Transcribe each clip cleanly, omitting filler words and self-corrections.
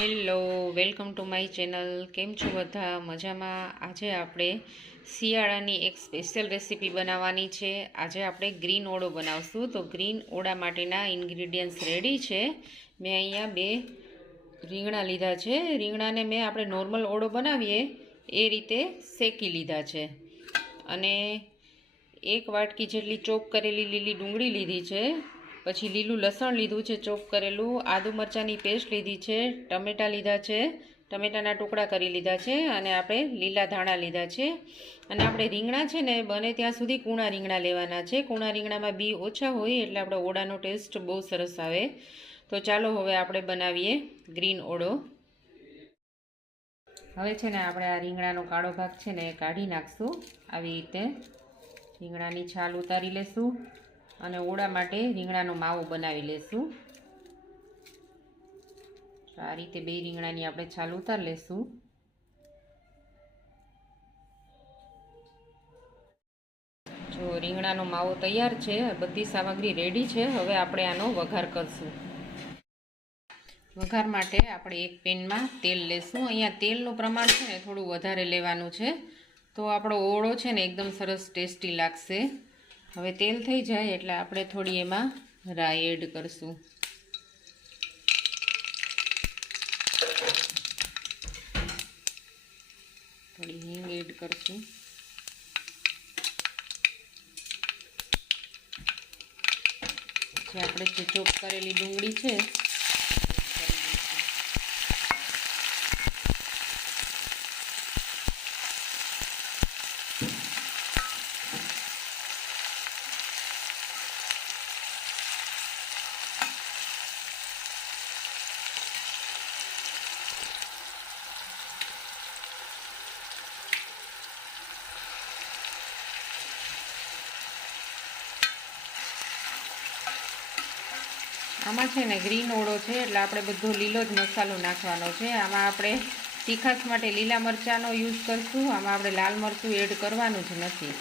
Hello, welcome to my channel. કેમ છો બધા? મજામાં? આજે આપણે શિયાળાની એક સ્પેશિયલ રેસીપી બનાવવાની છે. આજે આપણે ગ્રીન ઓળો બનાવશું. તો ગ્રીન ઓળા માટેના ઇન્ગ્રીડિયન્ટ્સ રેડી છે. મેં અહીંયા 2 રીંગણા લીધા છે. રીંગણાને મેં આપણે નોર્મલ ઓળો બનાવીએ એ રીતે શેકી લીધા છે. અને 1 વાટકી જેટલી ચોપ કરેલી લીલી ડુંગળી લીધી છે. પછી લીલું લસણ લીધું છે ચોપ કરેલું, આદુ મરચાંની પેસ્ટ લીધી છે, ટમેટાં લીધા છે, ટમેટાના ટુકડા કરી લીધા છે, અને આપણે લીલા ધાણા લીધા છે. અને આપણે રીંગણા છે ને બને ત્યાં સુધી કૂણા રીંગણા લેવાના છે. કૂણા રીંગણામાં બી ઓછા હોય એટલે આપણે ઓળાનો ટેસ્ટ બહુ સરસ આવે. તો ચાલો હવે આપણે બનાવીએ ગ્રીન ઓળો. હવે છે ને આપણે આ રીંગણાનો કાળો ભાગ છે ને કાઢી નાખશું. આવી રીતે રીંગણાની છાલ ઉતારી લેશું અને ઓળા માટે રીંગણાનો માવો બનાવી લેશું. આ રીતે 2 રીંગણાની આપણે છાલ ઉતારી લેશું. જો રીંગણાનો માવો તૈયાર છે, બધી સામગ્રી રેડી છે. હવે આપણે આનો વઘાર કરશું. વઘાર માટે આપણે એક પેનમાં તેલ લેશું. અહીંયા તેલનું પ્રમાણ છે ને થોડું વધારે લેવાનું છે, તો આપણો ઓળો છે ને એકદમ સરસ ટેસ્ટી લાગશે. હવે તેલ થઈ જાય એટલે આપણે થોડી એમાં રાઈ એડ કરશું. થોડી હિંગ એડ કરશું. પછી આપણે જે ચોપ કરેલી ડુંગળી છે આમાં છે ને ગ્રીન ઓળો છે એટલે આપણે બધો લીલો જ મસાલો નાખવાનો છે. આમાં આપણે તીખાશ માટે લીલા મરચાંનો યુઝ કરશું. આમાં આપણે લાલ મરચું એડ કરવાનું જ નથી.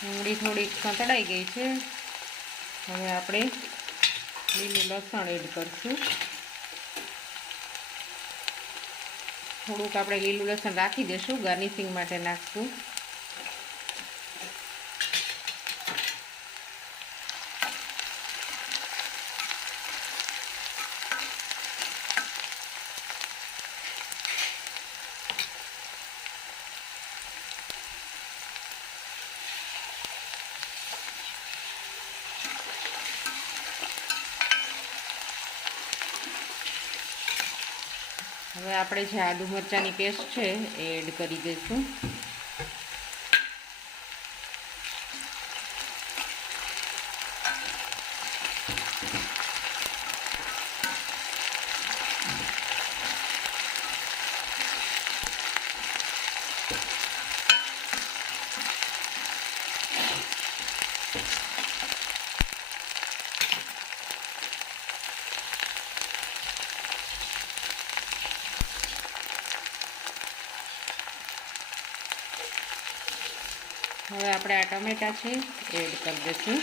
ડુંગળી થોડીક સંતળાઈ ગઈ છે. હવે આપણે લીલું લસણ એડ કરશું. થોડુંક આપણે લીલું લસણ રાખી દઈશું, ગાર્નિશિંગ માટે નાખશું. હવે આપણે જે આદુ મરચાંની પેસ્ટ છે એ એડ કરી દઈશું. હવે આપણે આ ટમેટાં છે એડ કરી દઈશું.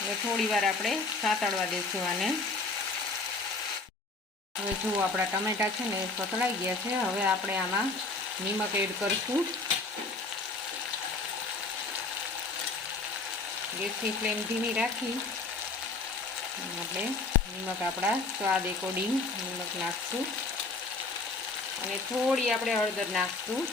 હવે થોડી વાર આપણે સાતળવા દઈશું આને. હવે જુઓ આપણા ટમેટાં છે ને સતળાઈ ગયા છે. હવે આપણે આમાં નિમક એડ કરીશું. ગેસની ફ્લેમ ધીમી રાખી આપણે નિમક આપણા સ્વાદ એકોર્ડિંગ નિમક નાખશું અને થોડી આપણે હળદર નાખશું.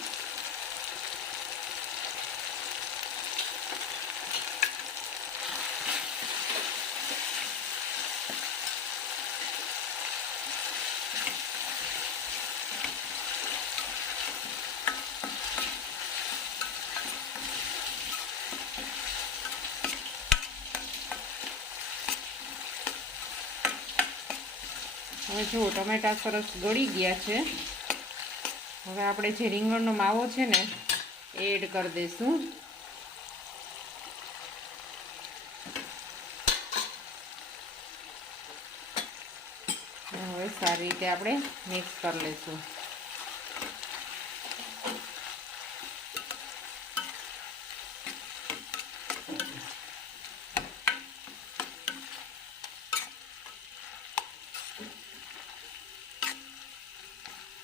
હવે જુઓ ટમેટાં સરસ ગળી ગયા છે. હવે આપણે જે રીંગણનો માવો છે ને એ એડ કરી દઈશું. હવે સારી રીતે આપણે મિક્સ કરી લઈશું.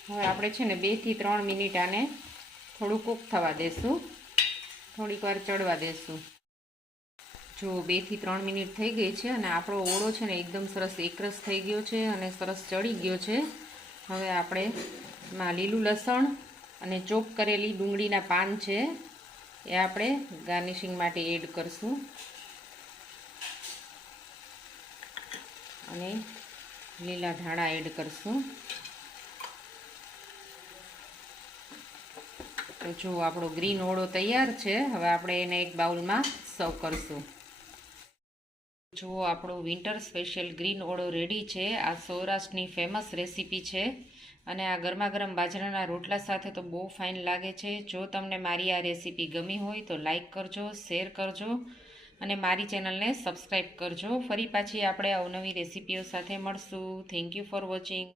હવે આપણે છે ને 2 થી 3 મિનિટ આને થોડું કૂક થવા દેશું, થોડીક વાર ચડવા દેશું. જો 2 થી 3 મિનિટ થઈ ગઈ છે અને આપણો ઓળો છે ને એકદમ સરસ એકરસ થઈ ગયો છે અને સરસ ચડી ગયો છે. હવે આપણે એમાં લીલું લસણ અને ચોપ કરેલી ડુંગળીના પાન છે એ આપણે ગાર્નિશિંગ માટે એડ કરશું અને લીલા ધાણા એડ કરશું. તો જો આપણો ગ્રીન ઓળો તૈયાર છે. હવે આપણે એને એક બાઉલમાં સર્વ કરશું. જો આપણો વિન્ટર સ્પેશિયલ ગ્રીન ઓળો રેડી છે. આ સૌરાષ્ટ્રની ફેમસ રેસીપી છે અને આ ગરમા ગરમ બાજરાના રોટલા સાથે તો બહુ ફાઇન લાગે છે. જો તમને મારી આ રેસીપી ગમી હોય તો લાઈક કરજો, શેર કરજો અને મારી ચેનલને સબસ્ક્રાઈબ કરજો. ફરી પાછી આપણે અવનવી રેસીપીઓ સાથે મળશું. Thank you for watching.